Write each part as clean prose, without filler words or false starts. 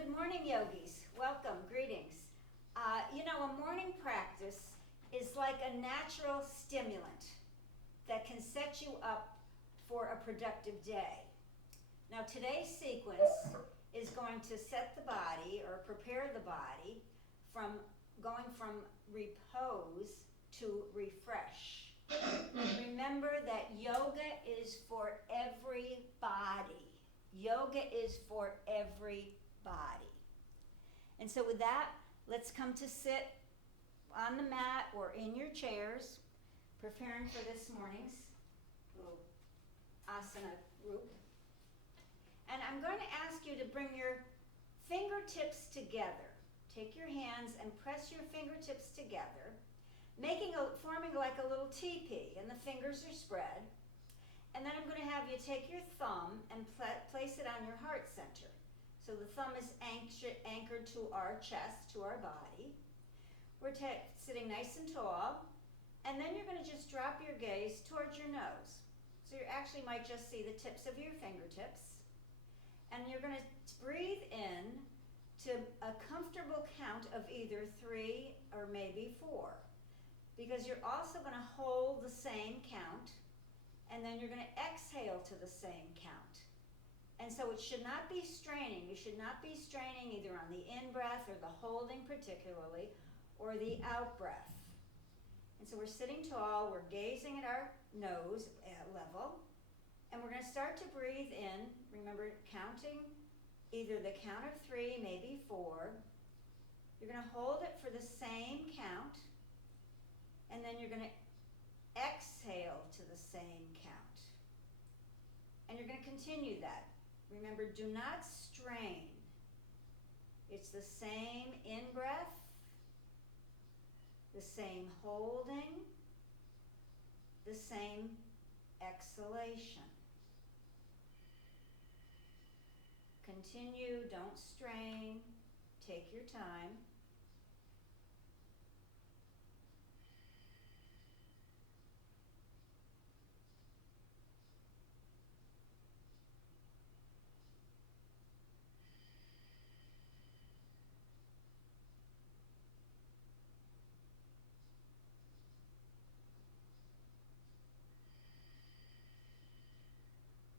good morning, yogis. Welcome, greetings. A morning practice is like a natural stimulant that can set you up for a productive day. Now, today's sequence is going to set the body or prepare the body from going from repose to refresh. Remember that yoga is for everybody. Yoga is for everybody. And so with that, let's come to sit on the mat or in your chairs, preparing for this morning's little asana group. And I'm going to ask you to bring your fingertips together. Take your hands and press your fingertips together, forming like a little teepee, and the fingers are spread. And then I'm going to have you take your thumb and place it on your heart center. So the thumb is anchored to our chest, to our body. We're sitting nice and tall. And then you're going to just drop your gaze towards your nose. So you actually might just see the tips of your fingertips. And you're going to breathe in to a comfortable count of either 3 or maybe 4. Because you're also going to hold the same count. And then you're going to exhale to the same count. And so it should not be straining. You should not be straining either on the in-breath or the holding particularly, or the out-breath. And so we're sitting tall, we're gazing at our nose level, and we're going to start to breathe in. Remember, counting either the count of 3, maybe 4. You're going to hold it for the same count, and then you're going to exhale to the same count. And you're going to continue that. Remember, do not strain. It's the same in-breath, the same holding, the same exhalation. Continue, don't strain, take your time.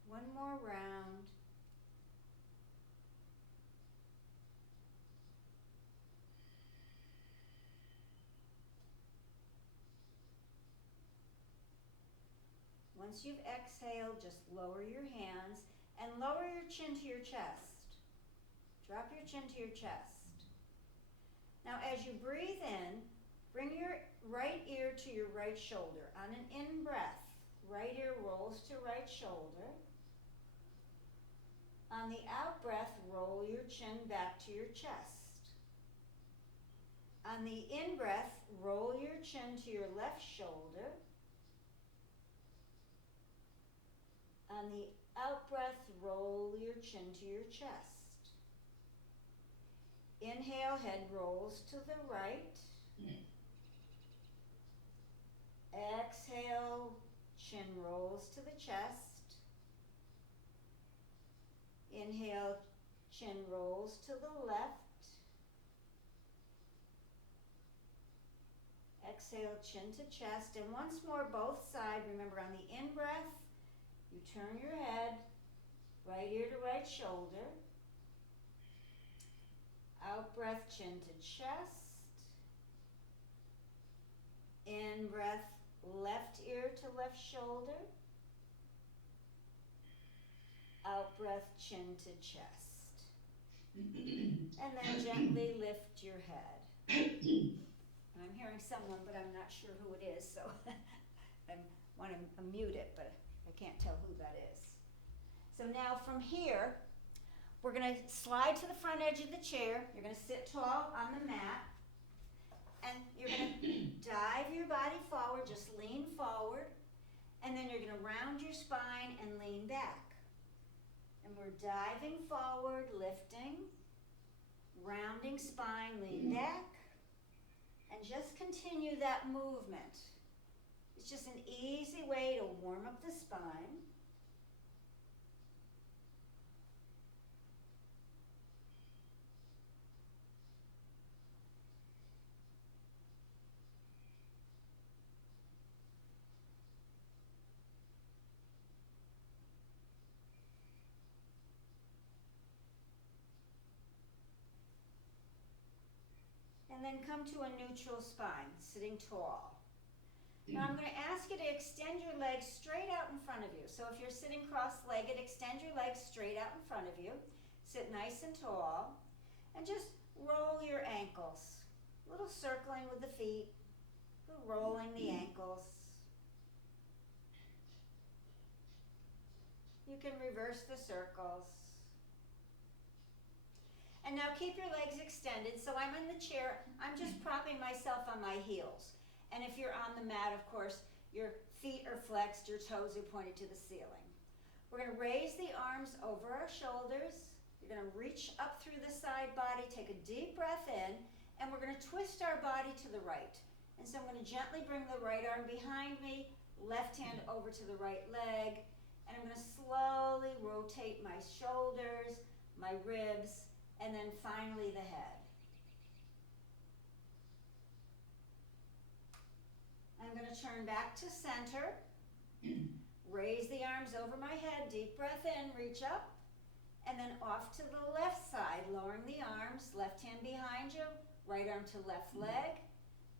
One more round. Once you've exhaled, just lower your hands and lower your chin to your chest. Drop your chin to your chest. Now, as you breathe in, bring your right ear to your right shoulder. On an in-breath, right ear rolls to right shoulder. On the out-breath, roll your chin back to your chest. On the in-breath, roll your chin to your left shoulder. On the out-breath, roll your chin to your chest. Inhale, head rolls to the right. Exhale, chin rolls to the chest. Inhale, chin rolls to the left. Exhale, chin to chest. And once more, both sides. Remember, on the in-breath, you turn your head, right ear to right shoulder. Out-breath, chin to chest. In-breath, left ear to left shoulder. Out-breath, chin to chest. And then gently lift your head. And I'm hearing someone, but I'm not sure who it is, so I want to mute it, but I can't tell who that is. So now from here, we're going to slide to the front edge of the chair. You're going to sit tall on the mat. And you're going to dive your body forward, just lean forward. And then you're going to round your spine and lean back. And we're diving forward, lifting, rounding spine, lean back. And just continue that movement. It's just an easy way to warm up the spine. And then come to a neutral spine, sitting tall. Now I'm going to ask you to extend your legs straight out in front of you. So if you're sitting cross-legged, extend your legs straight out in front of you. Sit nice and tall. And just roll your ankles. A little circling with the feet. A little rolling the ankles. You can reverse the circles. And now keep your legs extended. So I'm in the chair. I'm just propping myself on my heels. And if you're on the mat, of course, your feet are flexed, your toes are pointed to the ceiling. We're going to raise the arms over our shoulders. You're going to reach up through the side body, take a deep breath in, and we're going to twist our body to the right. And so I'm going to gently bring the right arm behind me, left hand over to the right leg, and I'm going to slowly rotate my shoulders, my ribs, and then finally the head. I'm going to turn back to center, raise the arms over my head, deep breath in, reach up, and then off to the left side, lowering the arms, left hand behind you, right arm to left leg.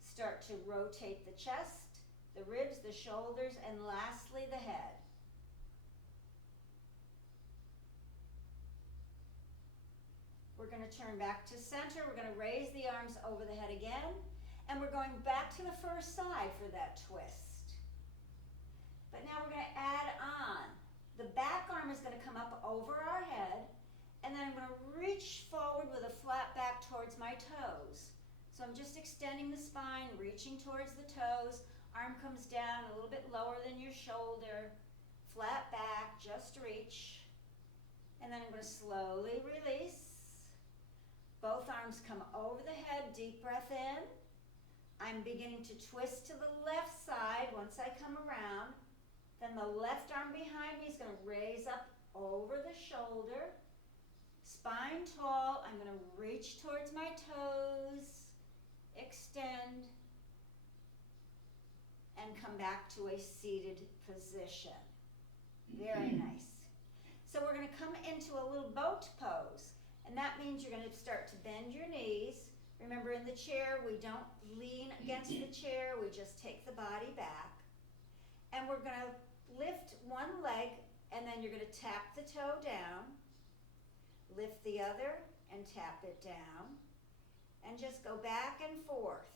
Start to rotate the chest, the ribs, the shoulders, and lastly the head. We're going to turn back to center. We're going to raise the arms over the head again. And we're going back to the first side for that twist. But now we're going to add on. The back arm is going to come up over our head. And then I'm going to reach forward with a flat back towards my toes. So I'm just extending the spine, reaching towards the toes. Arm comes down a little bit lower than your shoulder. Flat back, just reach. And then I'm going to slowly release. Both arms come over the head, deep breath in. I'm beginning to twist to the left side once I come around. Then the left arm behind me is going to raise up over the shoulder. Spine tall. I'm going to reach towards my toes, extend, and come back to a seated position. Very nice. So we're going to come into a little boat pose. And that means you're going to start to bend your knees. Remember, in the chair, we don't lean against the chair. We just take the body back. And we're going to lift one leg, and then you're going to tap the toe down, lift the other, and tap it down, and just go back and forth.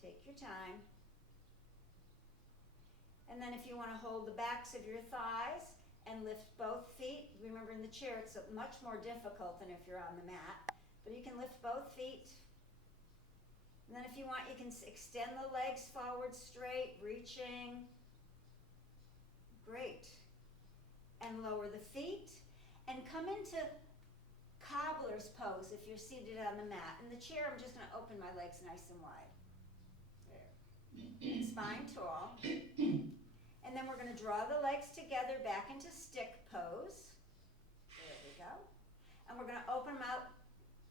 Take your time. And then if you want to hold the backs of your thighs, and lift both feet. Remember, in the chair, it's much more difficult than if you're on the mat. But you can lift both feet. And then if you want, you can extend the legs forward straight, reaching. Great. And lower the feet. And come into Cobbler's pose if you're seated on the mat. In the chair, I'm just going to open my legs nice and wide. There. Spine tall. And then we're going to draw the legs together back into stick pose. There we go. And we're going to open them out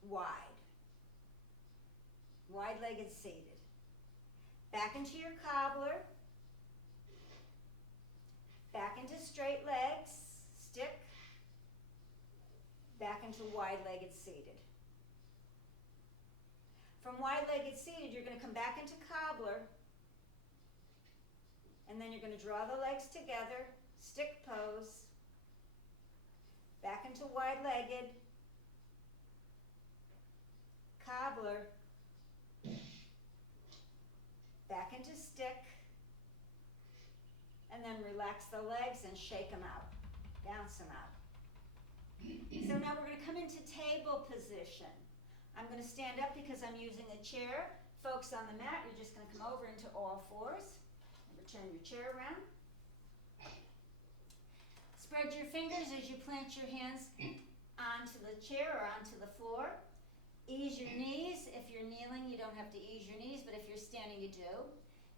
wide. Wide-legged seated. Back into your cobbler. Back into straight legs. Stick. Back into wide-legged seated. From wide-legged seated, you're going to come back into cobbler. And then you're going to draw the legs together, stick pose, back into wide-legged, cobbler, back into stick, and then relax the legs and shake them out, bounce them out. So now we're going to come into table position. I'm going to stand up because I'm using a chair. Folks on the mat, you're just going to come over into all fours. Turn your chair around. Spread your fingers as you plant your hands onto the chair or onto the floor. Ease your knees. If you're kneeling, you don't have to ease your knees, but if you're standing, you do.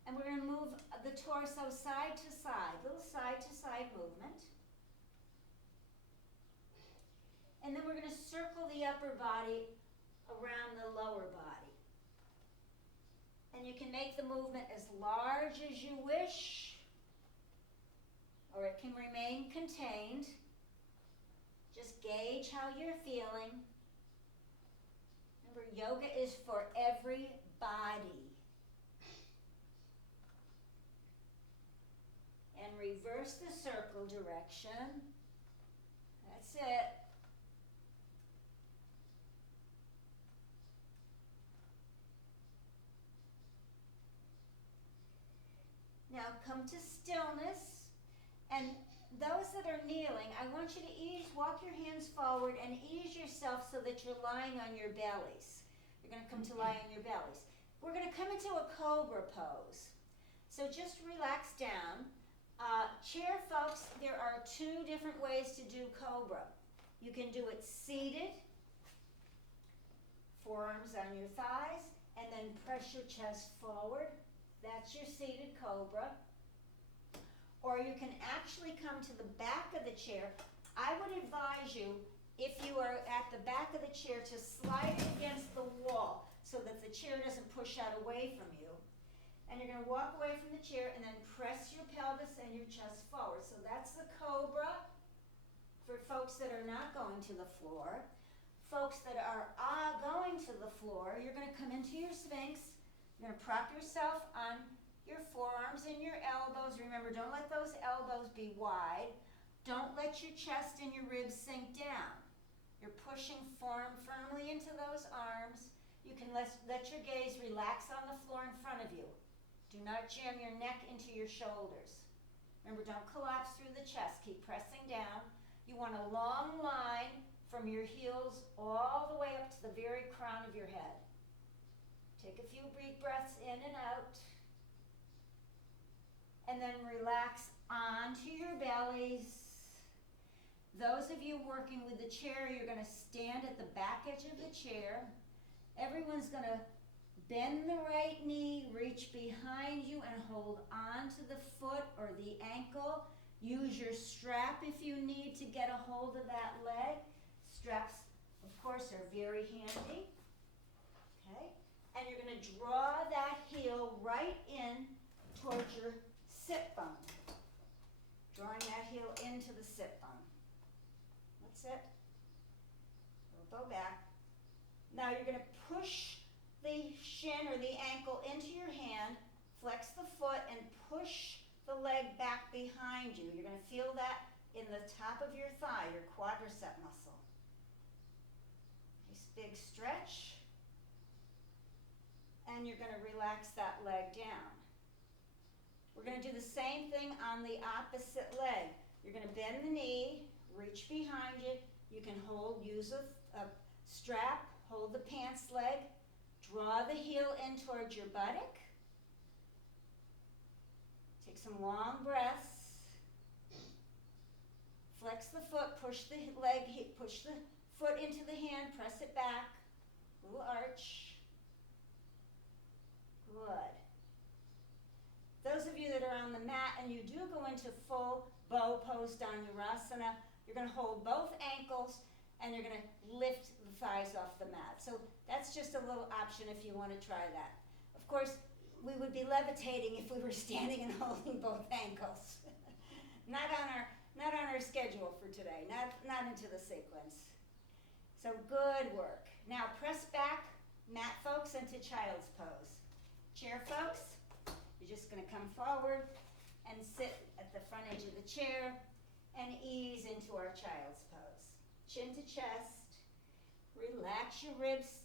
And we're going to move the torso side to side, little side to side movement. And then we're going to circle the upper body around the lower body. And you can make the movement as large as you wish, or it can remain contained. Just gauge how you're feeling. Remember, yoga is for everybody. And reverse the circle direction. That's it. Now come to stillness, and those that are kneeling, I want you to walk your hands forward and ease yourself so that you're lying on your bellies. You're going to come to lie on your bellies. We're going to come into a Cobra Pose. So just relax down. Chair folks, there are two different ways to do Cobra. You can do it seated, forearms on your thighs, and then press your chest forward. That's your seated Cobra. Or you can actually come to the back of the chair. I would advise you, if you are at the back of the chair, to slide it against the wall so that the chair doesn't push out away from you. And you're going to walk away from the chair and then press your pelvis and your chest forward. So that's the Cobra for folks that are not going to the floor. Folks that are going to the floor, you're going to come into your Sphinx. You're going to prop yourself on your forearms and your elbows. Remember, don't let those elbows be wide. Don't let your chest and your ribs sink down. You're pushing firmly into those arms. You can let your gaze relax on the floor in front of you. Do not jam your neck into your shoulders. Remember, don't collapse through the chest. Keep pressing down. You want a long line from your heels all the way up to the very crown of your head. Take a few deep breaths in and out. And then relax onto your bellies. Those of you working with the chair, you're going to stand at the back edge of the chair. Everyone's going to bend the right knee, reach behind you, and hold on to the foot or the ankle. Use your strap if you need to get a hold of that leg. Straps, of course, are very handy. Okay? And you're going to draw that heel right in towards your sit bone. Drawing that heel into the sit bone. That's it. Elbow back. Now you're going to push the shin or the ankle into your hand, flex the foot, and push the leg back behind you. You're going to feel that in the top of your thigh, your quadricep muscle. Nice big stretch. And you're going to relax that leg down. We're going to do the same thing on the opposite leg. You're going to bend the knee, reach behind you. You can use a strap, hold the pants leg, draw the heel in towards your buttock. Take some long breaths. Flex the foot, push the foot into the hand, press it back. Little arch. Good. Those of you that are on the mat and you do go into full bow pose Dhanurasana, you're going to hold both ankles and you're going to lift the thighs off the mat. So that's just a little option if you want to try that. Of course, we would be levitating if we were standing and holding both ankles. Not on our schedule for today, not into the sequence. So good work. Now press back, mat folks, into child's pose. Chair folks, you're just going to come forward and sit at the front edge of the chair and ease into our child's pose. Chin to chest. Relax your ribs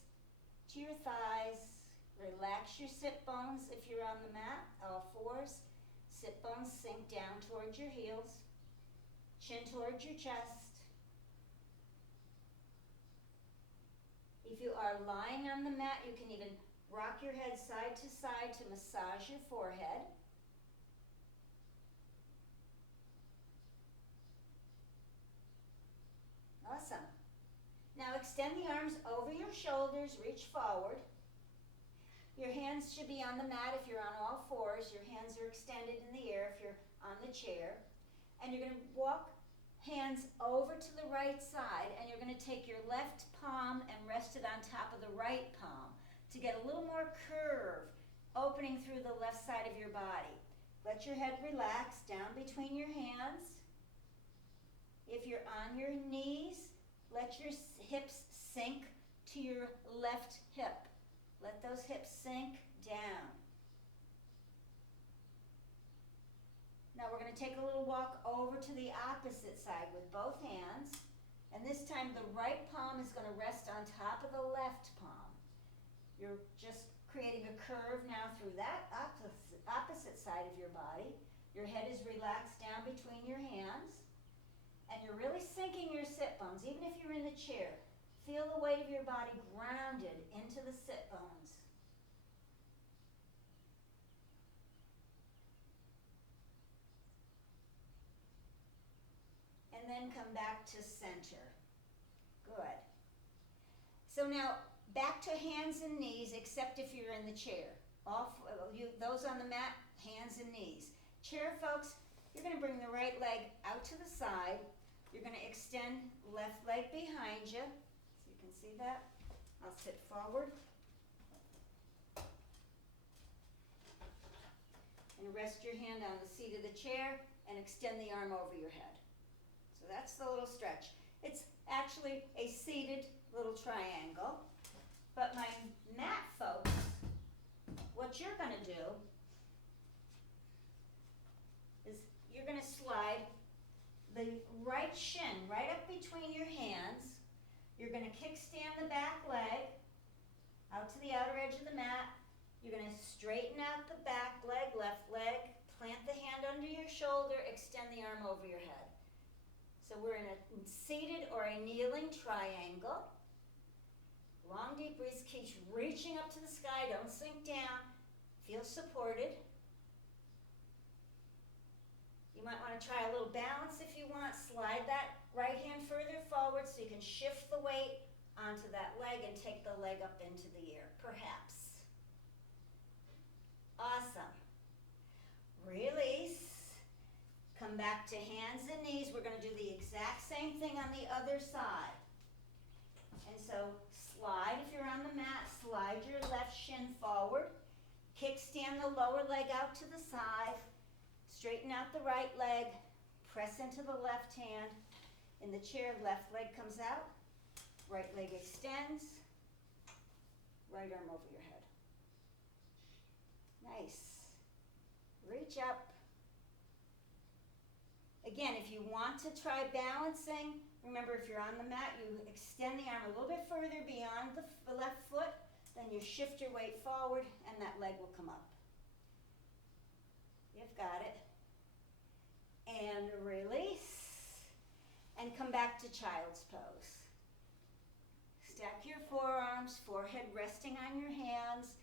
to your thighs. Relax your sit bones if you're on the mat, all fours. Sit bones sink down towards your heels. Chin towards your chest. If you are lying on the mat, you can even rock your head side to side to massage your forehead. Awesome. Now extend the arms over your shoulders, reach forward. Your hands should be on the mat if you're on all fours. Your hands are extended in the air if you're on the chair. And you're going to walk hands over to the right side, and you're going to take your left palm and rest it on top of the right palm to get a little more curve opening through the left side of your body. Let your head relax down between your hands. If you're on your knees, let your hips sink to your left hip. Let those hips sink down. Now we're going to take a little walk over to the opposite side with both hands. And this time the right palm is going to rest on top of the left palm. You're just creating a curve now through that opposite side of your body. Your head is relaxed down between your hands. And you're really sinking your sit bones, even if you're in the chair. Feel the weight of your body grounded into the sit bones. And then come back to center. Good. So now back to hands and knees, except if you're in the chair. Those on the mat, hands and knees. Chair folks, you're going to bring the right leg out to the side. You're going to extend left leg behind you. So you can see that. I'll sit forward. And rest your hand on the seat of the chair and extend the arm over your head. So that's the little stretch. It's actually a seated little triangle. But my mat folks, what you're going to do is you're going to slide the right shin right up between your hands. You're going to kickstand the back leg out to the outer edge of the mat. You're going to straighten out the back leg, left leg, plant the hand under your shoulder, extend the arm over your head. So we're in a seated or a kneeling triangle. Long deep breaths, keep reaching up to the sky, don't sink down. Feel supported. You might want to try a little balance if you want. Slide that right hand further forward so you can shift the weight onto that leg and take the leg up into the air, perhaps. Awesome. Release. Come back to hands and knees. We're going to do the exact same thing on the other side. And so slide, if you're on the mat, slide your left shin forward. Kickstand the lower leg out to the side. Straighten out the right leg. Press into the left hand. In the chair, left leg comes out. Right leg extends. Right arm over your head. Nice. Reach up. Again, if you want to try balancing, remember if you're on the mat, you extend the arm a little bit further beyond the left foot, then you shift your weight forward and that leg will come up. You've got it. And release. And come back to child's pose. Stack your forearms, forehead resting on your hands,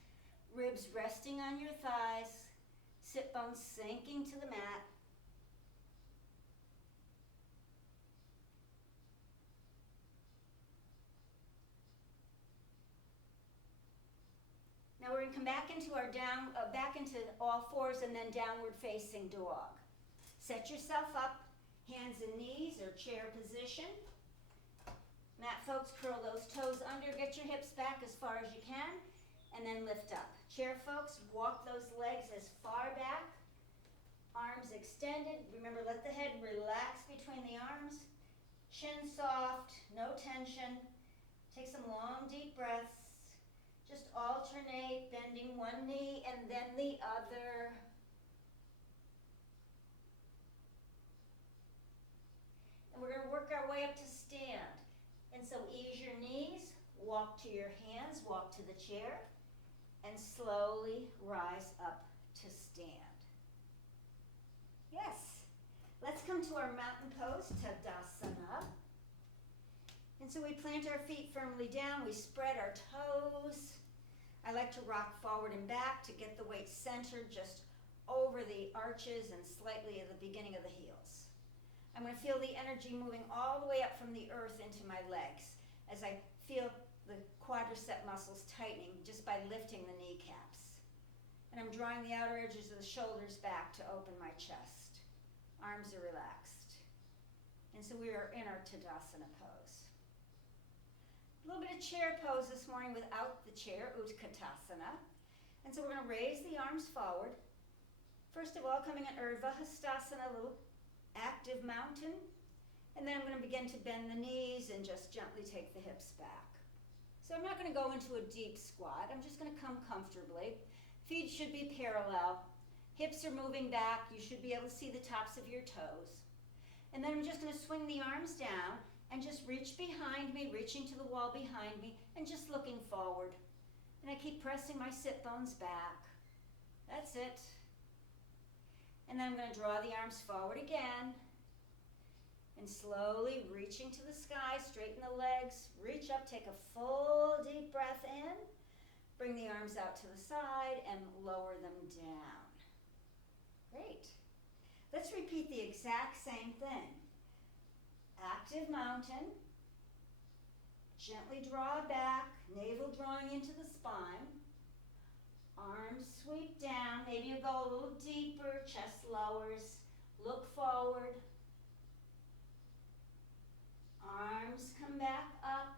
ribs resting on your thighs, sit bones sinking to the mat. Now we're going to come back into our back into all fours and then downward facing dog. Set yourself up, hands and knees or chair position. Mat folks, curl those toes under, get your hips back as far as you can, and then lift up. Chair folks, walk those legs as far back, arms extended. Remember, let the head relax between the arms. Chin soft, no tension. Take some long, deep breaths. Just alternate, bending one knee and then the other. And we're going to work our way up to stand. And so ease your knees, walk to your hands, walk to the chair, and slowly rise up to stand. Yes. Let's come to our mountain pose, Tadasana. And so we plant our feet firmly down, we spread our toes. I like to rock forward and back to get the weight centered just over the arches and slightly at the beginning of the heels. I'm going to feel the energy moving all the way up from the earth into my legs as I feel the quadricep muscles tightening just by lifting the kneecaps. And I'm drawing the outer edges of the shoulders back to open my chest. Arms are relaxed. And so we are in our Tadasana pose. A little bit of chair pose this morning without the chair, Utkatasana. And so we're going to raise the arms forward. First of all, coming in Urdhva Hastasana, a little active mountain. And then I'm going to begin to bend the knees and just gently take the hips back. So I'm not going to go into a deep squat. I'm just going to come comfortably. Feet should be parallel. Hips are moving back. You should be able to see the tops of your toes. And then I'm just going to swing the arms down and just reach behind me, reaching to the wall behind me, and just looking forward. And I keep pressing my sit bones back. That's it. And then I'm going to draw the arms forward again. And slowly reaching to the sky, straighten the legs, reach up, take a full deep breath in, bring the arms out to the side and lower them down. Great. Let's repeat the exact same thing. Active mountain, gently draw back, navel drawing into the spine, arms sweep down, maybe you go a little deeper, chest lowers, look forward. Arms come back up.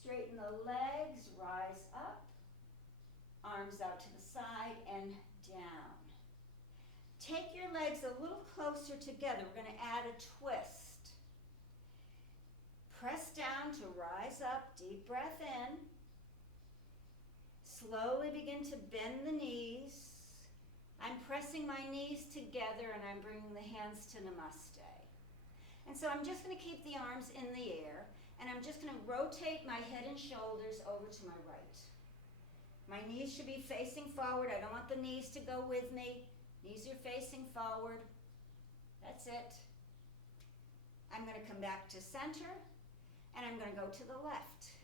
Straighten the legs, rise up. Arms out to the side and down. Take your legs a little closer together. We're going to add a twist. Press down to rise up. Deep breath in. Slowly begin to bend the knees. I'm pressing my knees together and I'm bringing the hands to Namaste. And so I'm just going to keep the arms in the air, and I'm just going to rotate my head and shoulders over to my right. My knees should be facing forward. I don't want the knees to go with me. Knees are facing forward. That's it. I'm going to come back to center, and I'm going to go to the left.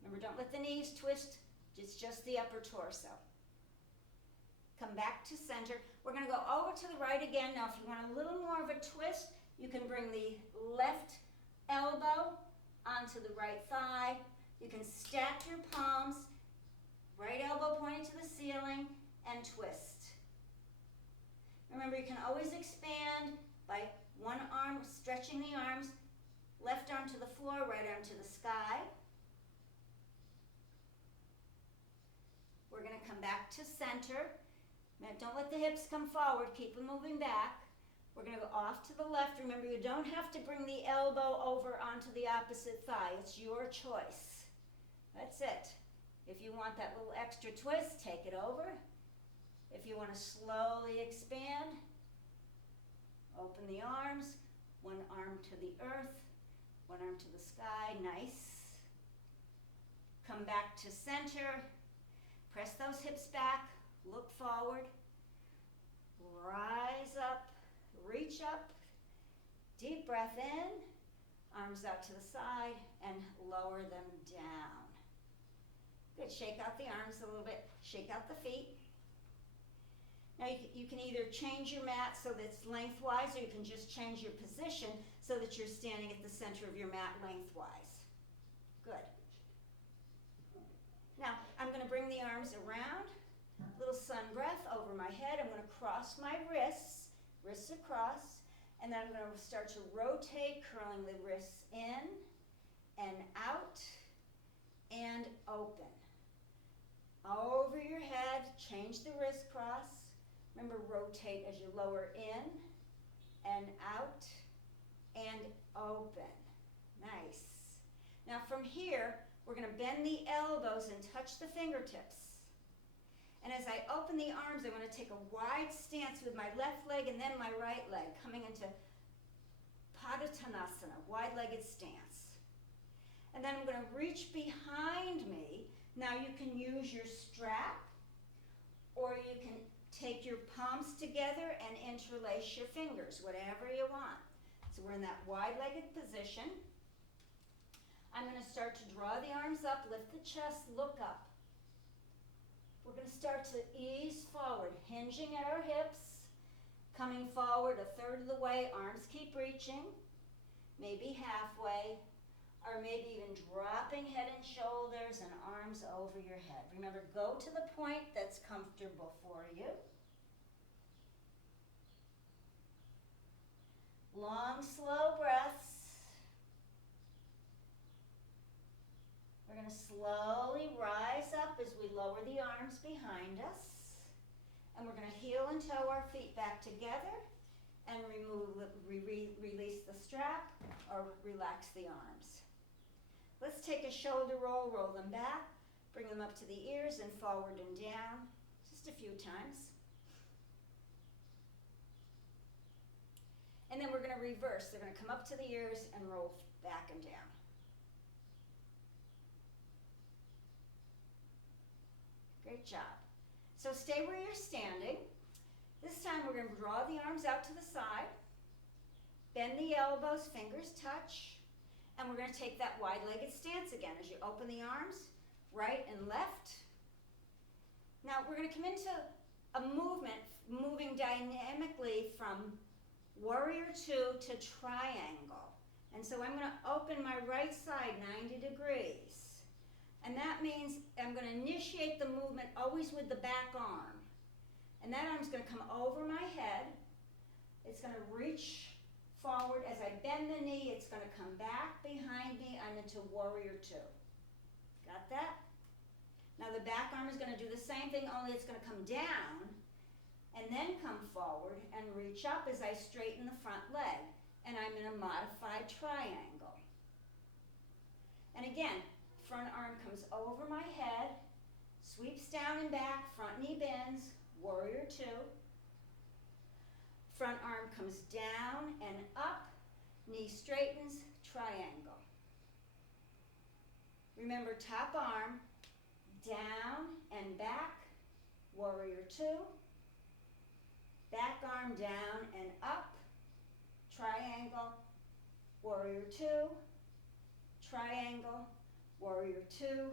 Remember, don't let the knees twist. It's just the upper torso. Come back to center. We're going to go over to the right again. Now, if you want a little more of a twist, you can bring the left elbow onto the right thigh. You can stack your palms, right elbow pointing to the ceiling, and twist. Remember, you can always expand by one arm, stretching the arms, left arm to the floor, right arm to the sky. We're going to come back to center. Don't let the hips come forward. Keep them moving back. We're going to go off to the left. Remember, you don't have to bring the elbow over onto the opposite thigh. It's your choice. That's it. If you want that little extra twist, take it over. If you want to slowly expand, open the arms. One arm to the earth, one arm to the sky. Nice. Come back to center. Press those hips back. Look forward, rise up, reach up, deep breath in, arms out to the side, and lower them down. Good, shake out the arms a little bit, shake out the feet. Now you can either change your mat so that it's lengthwise, or you can just change your position so that you're standing at the center of your mat lengthwise. Good. Now, I'm going to bring the arms around. Little sun breath over my head. I'm going to cross my wrists across, and then I'm going to start to rotate, curling the wrists in and out and open. Over your head, change the wrist cross. Remember, rotate as you lower in and out and open. Nice. Now from here, we're going to bend the elbows and touch the fingertips. And as I open the arms, I'm going to take a wide stance with my left leg and then my right leg, coming into Tadasana, wide-legged stance. And then I'm going to reach behind me. Now you can use your strap, or you can take your palms together and interlace your fingers, whatever you want. So we're in that wide-legged position. I'm going to start to draw the arms up, lift the chest, look up. We're going to start to ease forward, hinging at our hips, coming forward a third of the way, arms keep reaching, maybe halfway, or maybe even dropping head and shoulders and arms over your head. Remember, go to the point that's comfortable for you. Long, slow breaths. We're going to slowly rise up as we lower the arms behind us. And we're going to heel and toe our feet back together. and release the strap or relax the arms. Let's take a shoulder roll, roll them back, bring them up to the ears and forward and down, just a few times. And then we're going to reverse. They're going to come up to the ears and roll back and down. Great job. So stay where you're standing. This time we're going to draw the arms out to the side, bend the elbows, fingers touch, and we're going to take that wide-legged stance again as you open the arms, right and left. Now we're going to come into a movement, moving dynamically from warrior two to triangle. And so I'm going to open my right side 90 degrees. And that means I'm going to initiate the movement always with the back arm. And that arm's going to come over my head. It's going to reach forward. As I bend the knee, it's going to come back behind me. I'm into warrior two. Got that? Now the back arm is going to do the same thing, only it's going to come down and then come forward and reach up as I straighten the front leg. And I'm in a modified triangle. And again, front arm comes over my head, sweeps down and back, front knee bends, warrior two. Front arm comes down and up, knee straightens, triangle. Remember, top arm, down and back, warrior two. Back arm down and up, triangle, warrior two, triangle, warrior two,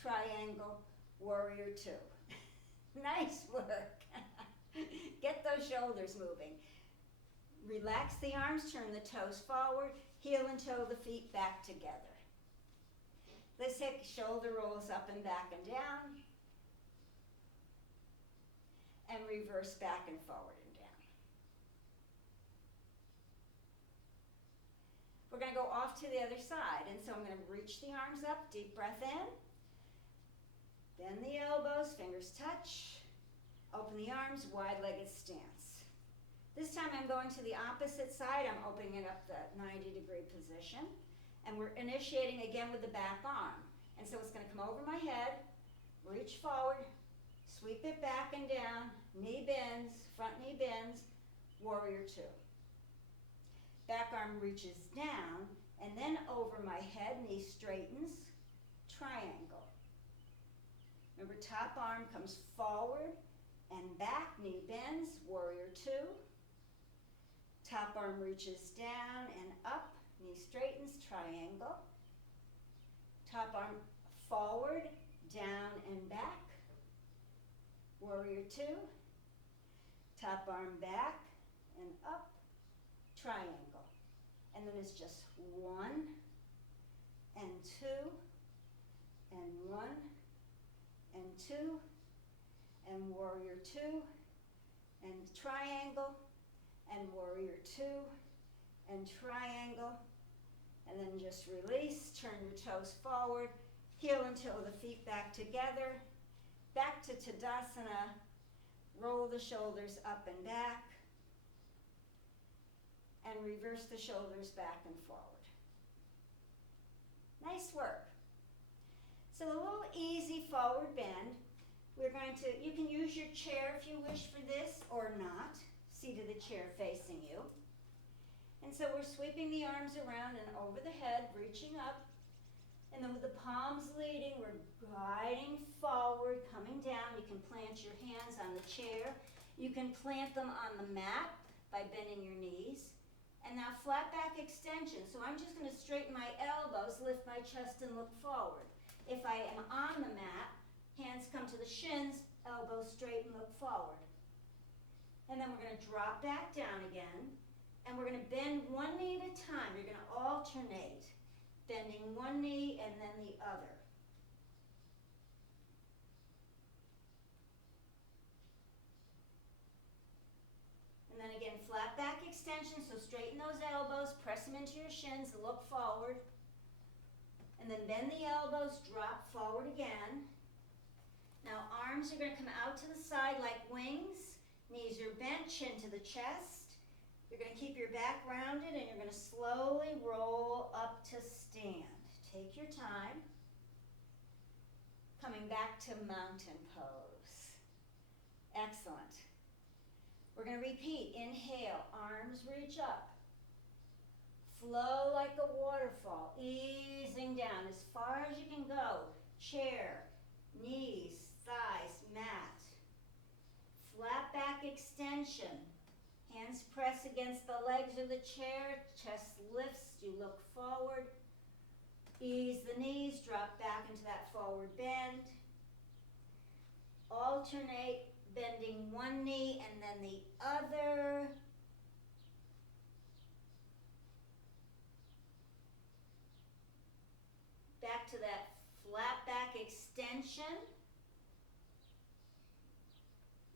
triangle, warrior two. Nice work. Get those shoulders moving. Relax the arms, turn the toes forward, heel and toe the feet back together. Let's take shoulder rolls up and back and down. And reverse back and forward and down. We're going to go off to the other side. And so I'm going to reach the arms up, deep breath in. Bend the elbows, fingers touch. Open the arms, wide-legged stance. This time I'm going to the opposite side. I'm opening it up the 90-degree position. And we're initiating again with the back arm. And so it's going to come over my head, reach forward, sweep it back and down, knee bends, front knee bends, warrior two. Back arm reaches down, and then over my head, knee straightens, triangle. Remember, top arm comes forward and back, knee bends, warrior two. Top arm reaches down and up, knee straightens, triangle. Top arm forward, down and back, warrior two. Top arm back and up, triangle. And then it's just one and two and one and two and warrior two and triangle and warrior two and triangle. And then just release, turn your toes forward, heel and toe the feet back together, back to Tadasana, roll the shoulders up and back, and reverse the shoulders back and forward. Nice work. So a little easy forward bend. We're going to, you can use your chair if you wish for this or not, seat of the chair facing you. And so we're sweeping the arms around and over the head, reaching up. And then with the palms leading, we're gliding forward, coming down. You can plant your hands on the chair. You can plant them on the mat by bending your knees. And now flat back extension. So I'm just going to straighten my elbows, lift my chest, and look forward. If I am on the mat, hands come to the shins, elbows straight and look forward. And then we're going to drop back down again. And we're going to bend one knee at a time. You're going to alternate, bending one knee and then the other. And then again, flat back extension, so straighten those elbows, press them into your shins, look forward. And then bend the elbows, drop forward again. Now arms are going to come out to the side like wings. Knees are bent, chin to the chest. You're going to keep your back rounded and you're going to slowly roll up to stand. Take your time. Coming back to mountain pose. Excellent. We're going to repeat. Inhale, arms reach up. Flow like a waterfall, easing down as far as you can go. Chair, knees, thighs, mat. Flat back extension. Hands press against the legs of the chair. Chest lifts, you look forward. Ease the knees, drop back into that forward bend. Alternate bending one knee and then the other. Back to that flat back extension.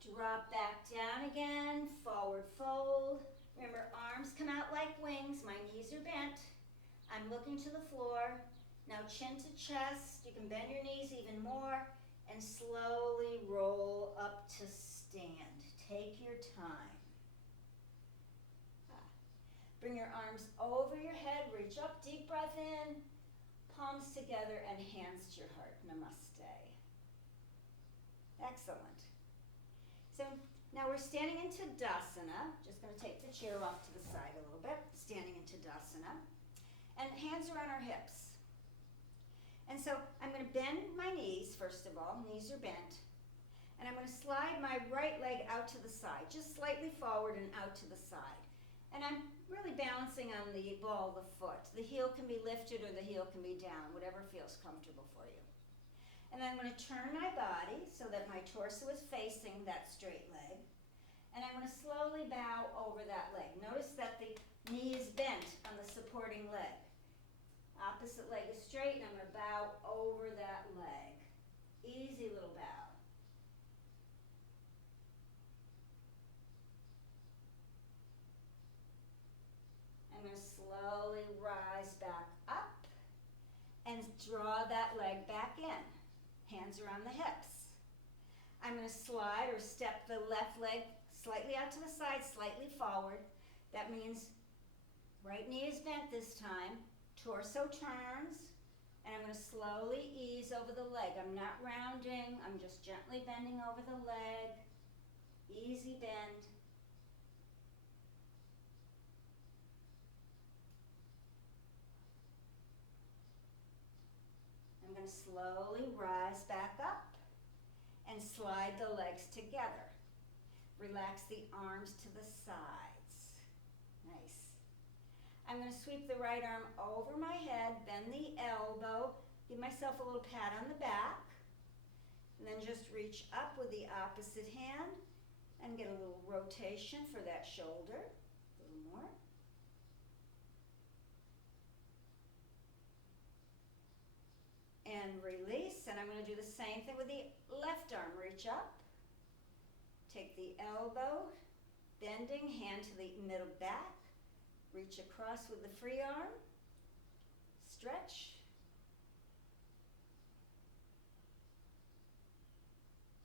Drop back down again, forward fold. Remember, arms come out like wings. My knees are bent. I'm looking to the floor. Now chin to chest. You can bend your knees even more and slowly roll up to stand. Take your time. Bring your arms over your head. Reach up, deep breath in. Palms together and hands to your heart. Namaste. Excellent. So now we're standing in Tadasana. Just going to take the chair off to the side a little bit. Standing in Tadasana. And hands around our hips. And so I'm going to bend my knees, first of all. Knees are bent. And I'm going to slide my right leg out to the side. Just slightly forward and out to the side. And I'm really balancing on the ball of the foot. The heel can be lifted or the heel can be down, whatever feels comfortable for you. And then I'm going to turn my body so that my torso is facing that straight leg. And I'm going to slowly bow over that leg. Notice that the knee is bent on the supporting leg. Opposite leg is straight, and I'm going to bow over that leg. Easy little bow. I'm going to slowly rise back up and draw that leg back in. Hands around the hips. I'm going to slide or step the left leg slightly out to the side, slightly forward. That means right knee is bent this time. Torso turns. And I'm going to slowly ease over the leg. I'm not rounding. I'm just gently bending over the leg. Easy bend. I'm going to slowly rise back up and slide the legs together. Relax the arms to the sides. Nice. I'm going to sweep the right arm over my head, bend the elbow, give myself a little pat on the back, and then just reach up with the opposite hand and get a little rotation for that shoulder. A little more. And release, and I'm going to do the same thing with the left arm. Reach up, take the elbow, bending, hand to the middle back, reach across with the free arm, stretch.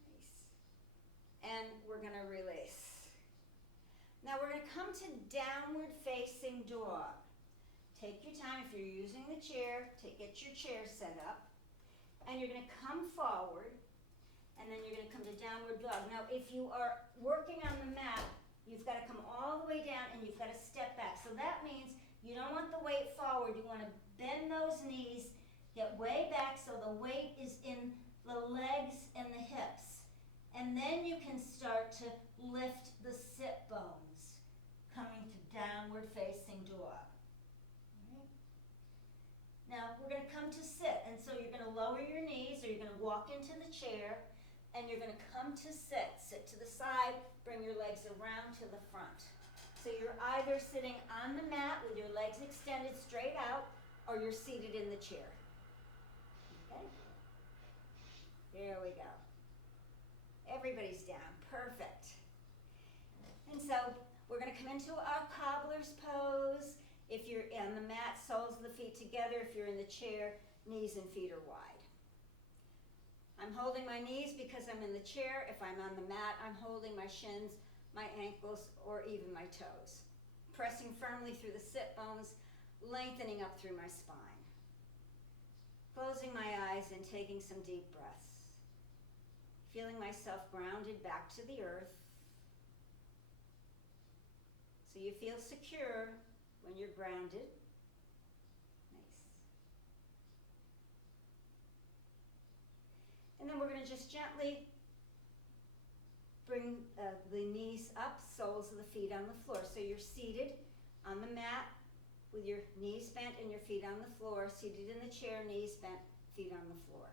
Nice. And we're going to release. Now we're going to come to downward facing dog. Take your time. If you're using the chair, get your chair set up. And you're going to come forward, and then you're going to come to downward dog. Now, if you are working on the mat, you've got to come all the way down, and you've got to step back. So that means you don't want the weight forward. You want to bend those knees, get way back so the weight is in the legs and the hips. And then you can start to lift the sit bones, coming to downward facing dog. Now, we're going to come to sit, and so you're going to lower your knees, or you're going to walk into the chair, and you're going to come to sit. Sit to the side, bring your legs around to the front. So you're either sitting on the mat with your legs extended straight out, or you're seated in the chair. Okay? There we go. Everybody's down. Perfect. And so we're going to come into our Cobbler's pose. If you're on the mat, soles of the feet together. If you're in the chair, knees and feet are wide. I'm holding my knees because I'm in the chair. If I'm on the mat, I'm holding my shins, my ankles, or even my toes. pressing firmly through the sit bones, lengthening up through my spine. Closing my eyes and taking some deep breaths. Feeling myself grounded back to the earth. So you feel secure when you're grounded. Nice. And then we're going to just gently bring the knees up, soles of the feet on the floor. So you're seated on the mat with your knees bent and your feet on the floor, seated in the chair, knees bent, feet on the floor.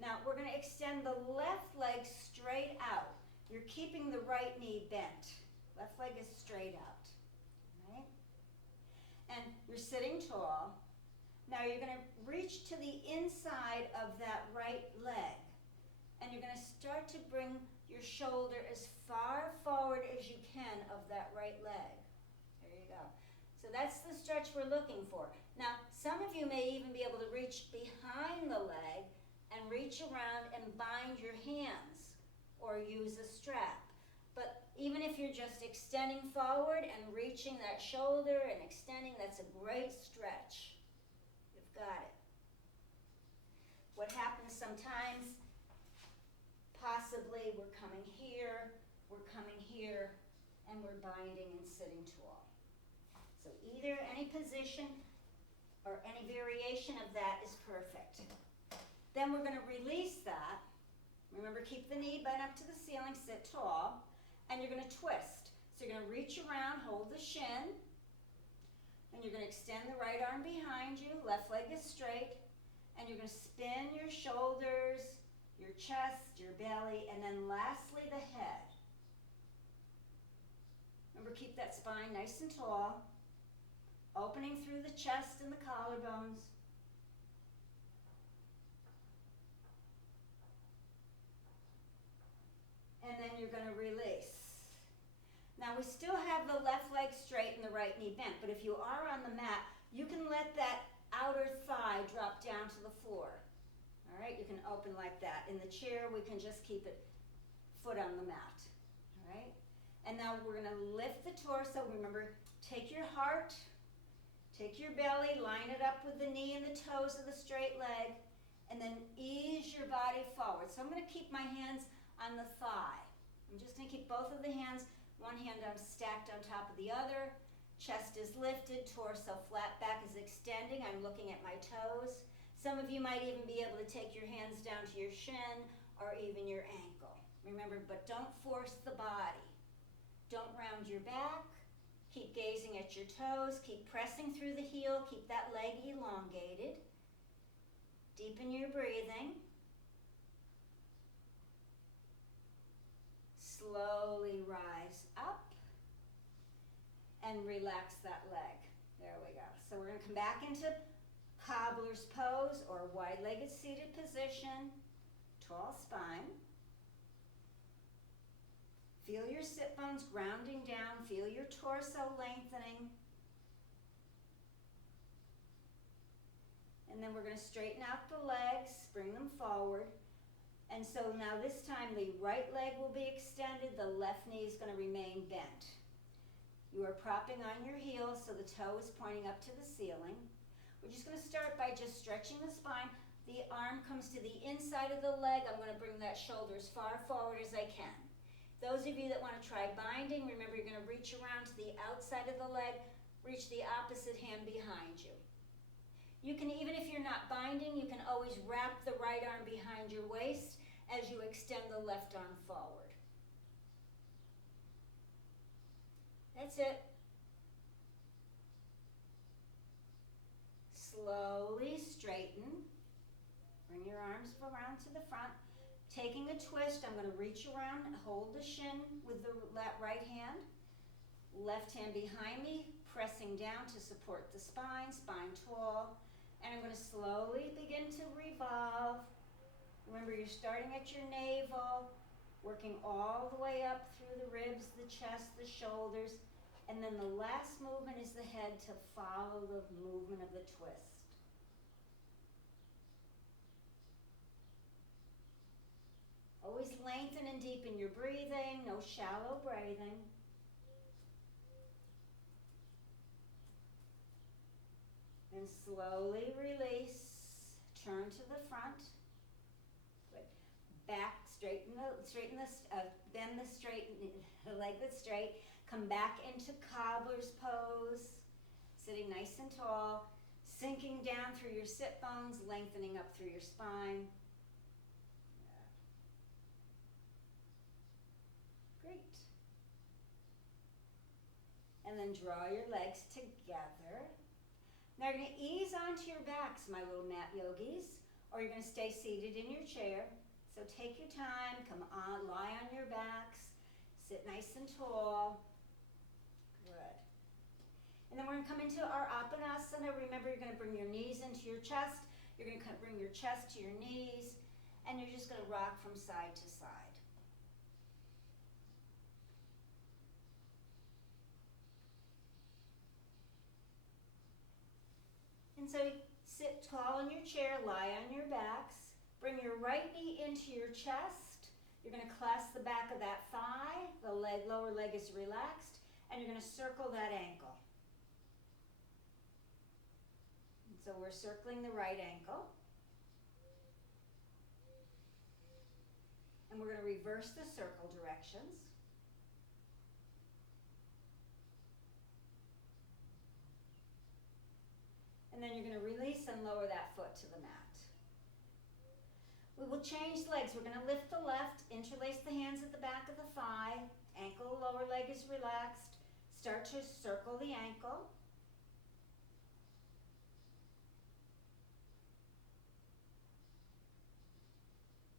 Now we're going to extend the left leg straight out. You're keeping the right knee bent. Left leg is straight out. Right? And you're sitting tall. Now you're going to reach to the inside of that right leg. And you're going to start to bring your shoulder as far forward as you can of that right leg. There you go. So that's the stretch we're looking for. Now, some of you may even be able to reach behind the leg and reach around and bind your hands or use a strap. But even if you're just extending forward and reaching that shoulder and extending, that's a great stretch. You've got it. What happens sometimes, possibly we're coming here, and we're binding and sitting tall. So either any position or any variation of that is perfect. Then we're going to release that. Remember, keep the knee bent up to the ceiling, sit tall, and you're going to twist. So you're going to reach around, hold the shin, and you're going to extend the right arm behind you, left leg is straight, and you're going to spin your shoulders, your chest, your belly, and then lastly the head. Remember, keep that spine nice and tall, opening through the chest and the collarbones. And then you're going to release. Now we still have the left leg straight and the right knee bent, but if you are on the mat, you can let that outer thigh drop down to the floor. All right, you can open like that. In the chair, we can just keep it foot on the mat. All right, and now we're going to lift the torso. Remember, take your heart, take your belly, line it up with the knee and the toes of the straight leg, and then ease your body forward. So I'm going to keep my hands on the thigh. I'm just going to keep both of the hands, one hand stacked on top of the other. Chest is lifted, torso flat back is extending. I'm looking at my toes. Some of you might even be able to take your hands down to your shin or even your ankle. Remember, but don't force the body. Don't round your back. Keep gazing at your toes. Keep pressing through the heel. Keep that leg elongated. Deepen your breathing. Slowly rise up and relax that leg. There we go. So we're going to come back into Cobbler's pose or wide-legged seated position, tall spine. Feel your sit bones grounding down. Feel your torso lengthening. And then we're going to straighten out the legs, bring them forward. And so now this time the right leg will be extended, the left knee is going to remain bent. You are propping on your heels so the toe is pointing up to the ceiling. We're just going to start by just stretching the spine. The arm comes to the inside of the leg. I'm going to bring that shoulder as far forward as I can. Those of you that want to try binding, remember you're going to reach around to the outside of the leg, reach the opposite hand behind you. You can, even if you're not binding, you can always wrap the right arm behind your waist as you extend the left arm forward. That's it. Slowly straighten. Bring your arms around to the front. Taking a twist, I'm going to reach around and hold the shin with the right hand. Left hand behind me, pressing down to support the spine, spine tall. And I'm going to slowly begin to revolve. Remember, you're starting at your navel, working all the way up through the ribs, the chest, the shoulders. And then the last movement is the head to follow the movement of the twist. Always lengthen and deepen your breathing, no shallow breathing. And slowly release. Turn to the front. Good. Back, bend the leg that's straight. Come back into Cobbler's pose. Sitting nice and tall. Sinking down through your sit bones, lengthening up through your spine. Great. And then draw your legs together. Now you're going to ease onto your backs, my little mat yogis, or you're going to stay seated in your chair. So take your time, come on, lie on your backs, sit nice and tall. Good. And then we're going to come into our Apanasana. Remember, you're going to bring your knees into your chest. You're going to bring your chest to your knees, and you're just going to rock from side to side. And so sit tall in your chair, lie on your backs. Bring your right knee into your chest. You're going to clasp the back of that thigh. The lower leg is relaxed. And you're going to circle that ankle. And so we're circling the right ankle. And we're going to reverse the circle directions. And then you're going to release and lower that foot to the mat. We will change legs. We're going to lift the left, interlace the hands at the back of the thigh, ankle, lower leg is relaxed. Start to circle the ankle.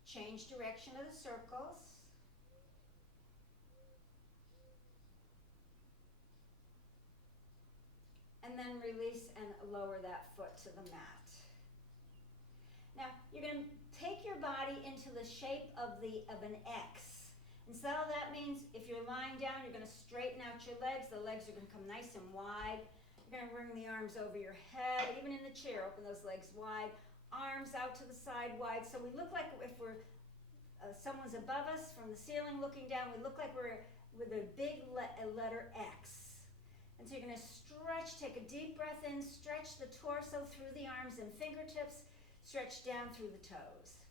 Change direction of the circles. And then release and lower that foot to the mat. Now, you're going to take your body into the shape of an X. And so that means if you're lying down, you're going to straighten out your legs. The legs are going to come nice and wide. You're going to bring the arms over your head. Even in the chair, open those legs wide. Arms out to the side wide. So we look like if we're someone's above us from the ceiling looking down, we look like we're with a big letter X. And so you're going to stretch, take a deep breath in, stretch the torso through the arms and fingertips, stretch down through the toes.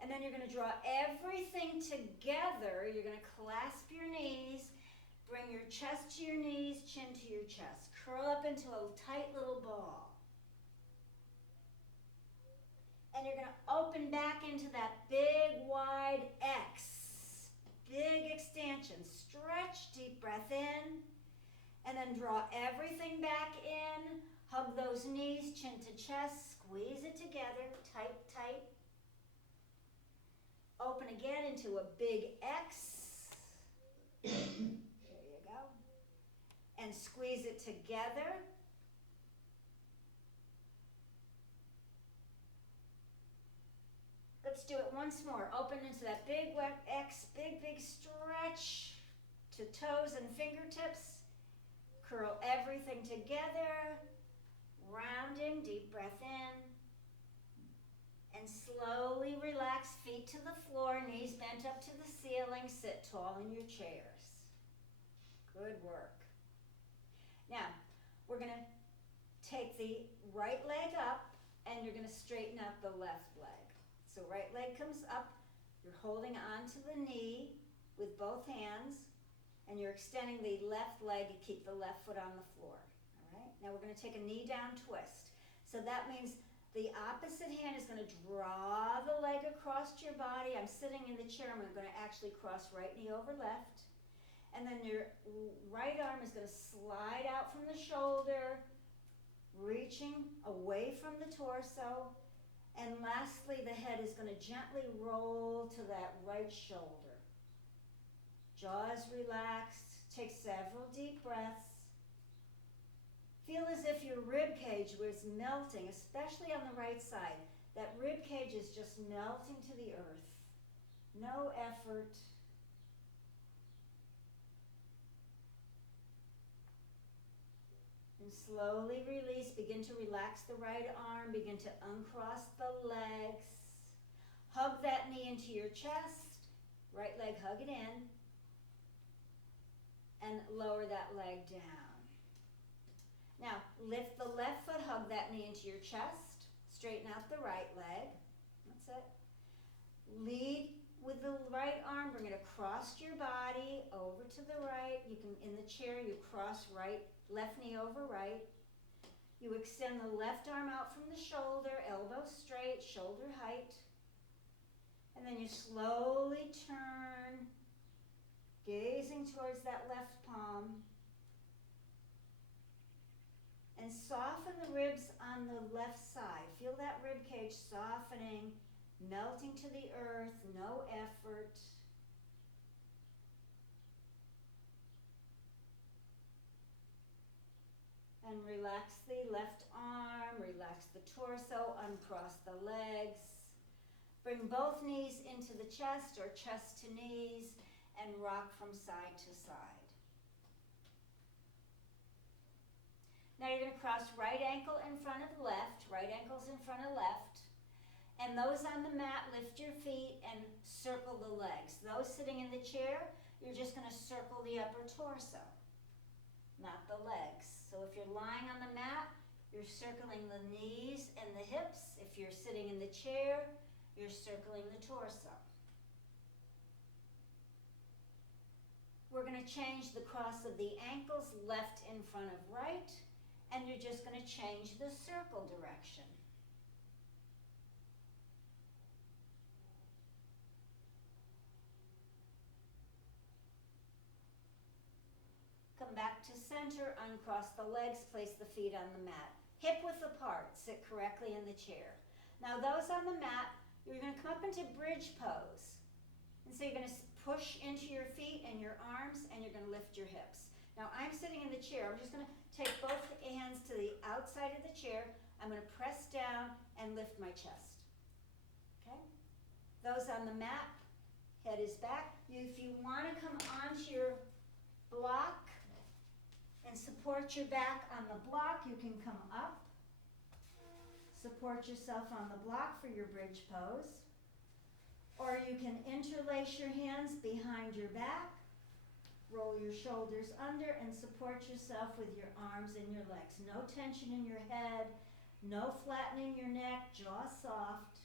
And then you're going to draw everything together. You're going to clasp your knees, bring your chest to your knees, chin to your chest. Curl up into a tight little ball. And you're going to open back into that big, wide X. Big extension. Stretch, deep breath in. And then draw everything back in. Hug those knees, chin to chest. Squeeze it together, tight, tight. Open again into a big X. There you go. And squeeze it together. Let's do it once more. Open into that big X, big, big stretch to toes and fingertips. Curl everything together, rounding, deep breath in, and slowly relax, feet to the floor, knees bent up to the ceiling, sit tall in your chairs. Good work. Now, we're going to take the right leg up, and you're going to straighten out the left leg. So right leg comes up, you're holding onto the knee with both hands, and you're extending the left leg to keep the left foot on the floor. All right? Now we're going to take a knee down twist. So that means the opposite hand is going to draw the leg across your body. I'm sitting in the chair. I'm going to actually cross right knee over left. And then your right arm is going to slide out from the shoulder, reaching away from the torso. And lastly, the head is going to gently roll to that right shoulder. Jaws relaxed. Take several deep breaths. Feel as if your rib cage was melting, especially on the right side. That rib cage is just melting to the earth. No effort. And slowly release. Begin to relax the right arm. Begin to uncross the legs. Hug that knee into your chest. Right leg, hug it in. And lower that leg down. Now, lift the left foot, hug that knee into your chest. Straighten out the right leg. That's it. Lead with the right arm, bring it across your body, over to the right. You can, in the chair, you cross left knee over right. You extend the left arm out from the shoulder, elbow straight, shoulder height. And then you slowly turn, gazing towards that left palm. And soften the ribs on the left side. Feel that rib cage softening, melting to the earth, no effort. And relax the left arm, relax the torso, uncross the legs. Bring both knees into the chest or chest to knees and rock from side to side. Now you're going to cross right ankle in front of left, right ankle's in front of left. And those on the mat, lift your feet and circle the legs. Those sitting in the chair, you're just going to circle the upper torso, not the legs. So if you're lying on the mat, you're circling the knees and the hips. If you're sitting in the chair, you're circling the torso. We're going to change the cross of the ankles, left in front of right, and you're just going to change the circle direction. Come back to center, uncross the legs, place the feet on the mat. Hip width apart, sit correctly in the chair. Now those on the mat, you're going to come up into bridge pose. And so you're going to push into your feet and your arms, and you're going to lift your hips. Now I'm sitting in the chair. I'm just going to take both hands to the outside of the chair. I'm going to press down and lift my chest. Okay? Those on the mat, head is back. If you want to come onto your block and support your back on the block, you can come up. Support yourself on the block for your bridge pose. Or you can interlace your hands behind your back, roll your shoulders under, and support yourself with your arms and your legs. No tension in your head, no flattening your neck, jaw soft.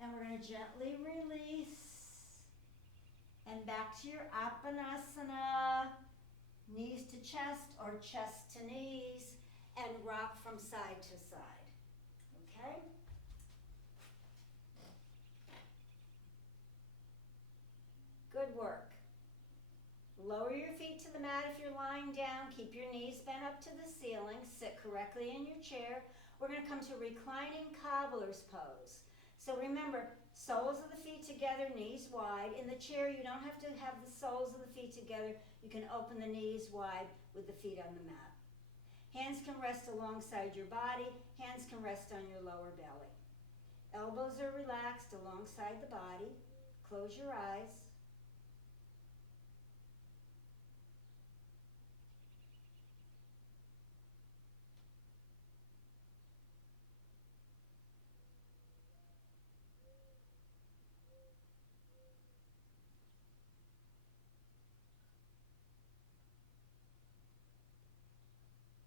And we're going to gently release. And back to your Apanasana, knees to chest or chest to knees, and rock from side to side. Okay? Good work. Lower your feet to the mat if you're lying down. Keep your knees bent up to the ceiling. Sit correctly in your chair. We're going to come to reclining cobbler's pose. So remember, soles of the feet together, knees wide. In the chair, you don't have to have the soles of the feet together. You can open the knees wide with the feet on the mat. Hands can rest alongside your body. Hands can rest on your lower belly. Elbows are relaxed alongside the body. Close your eyes.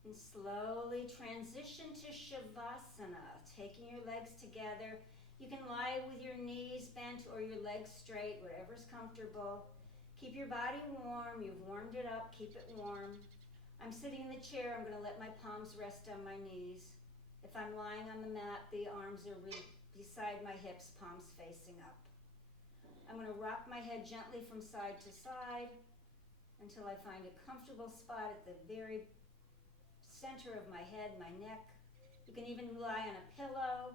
And slowly transition to Shavasana, taking your legs together. You can lie with your knees bent or your legs straight, whatever's comfortable. Keep your body warm. You've warmed it up. Keep it warm. I'm sitting in the chair. I'm going to let my palms rest on my knees. If I'm lying on the mat, the arms are beside my hips, palms facing up. I'm going to rock my head gently from side to side until I find a comfortable spot at the very center of my head, my neck. You can even lie on a pillow.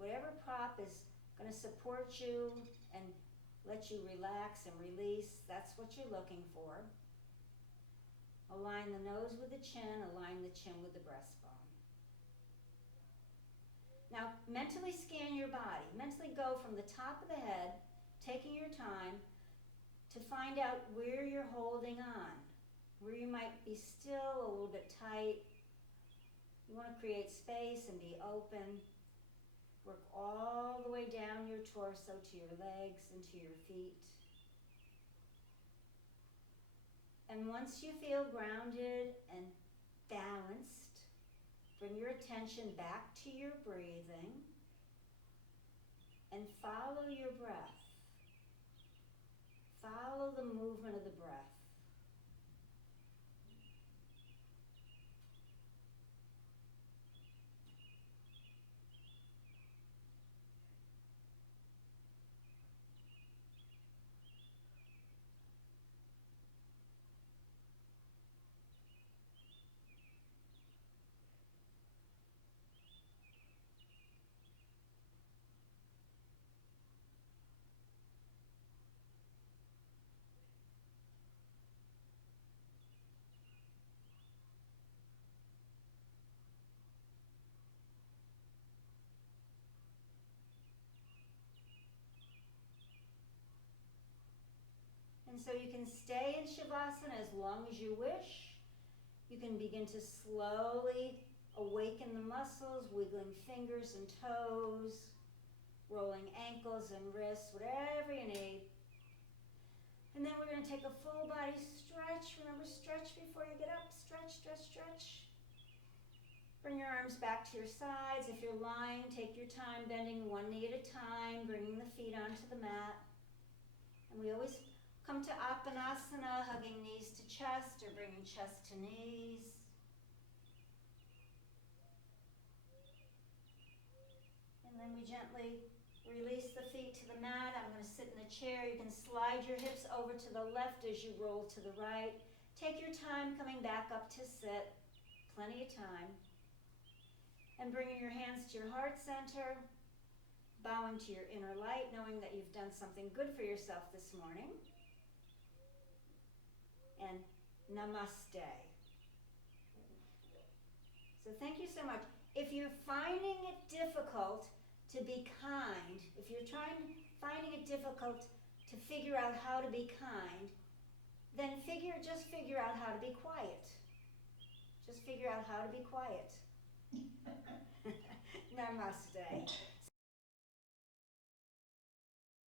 Whatever prop is going to support you and let you relax and release, that's what you're looking for. Align the nose with the chin, align the chin with the breastbone. Now, mentally scan your body. Mentally go from the top of the head, taking your time, to find out where you're holding on. Where you might be still a little bit tight. You want to create space and be open. Work all the way down your torso to your legs and to your feet. And once you feel grounded and balanced, bring your attention back to your breathing and follow your breath. Follow the movement of the breath. And so you can stay in Shavasana as long as you wish. You can begin to slowly awaken the muscles, wiggling fingers and toes, rolling ankles and wrists, whatever you need. And then we're going to take a full body stretch. Remember, stretch before you get up. Stretch, stretch, stretch. Bring your arms back to your sides. If you're lying, take your time bending one knee at a time, bringing the feet onto the mat. And we always come to Apanasana, hugging knees to chest or bringing chest to knees. And then we gently release the feet to the mat. I'm going to sit in the chair. You can slide your hips over to the left as you roll to the right. Take your time coming back up to sit. Plenty of time. And bringing your hands to your heart center. Bowing to your inner light, knowing that you've done something good for yourself this morning. And namaste. So thank you so much. If you're finding it difficult to be kind, if you're finding it difficult to figure out how to be kind, then just figure out how to be quiet. Just figure out how to be quiet. Namaste.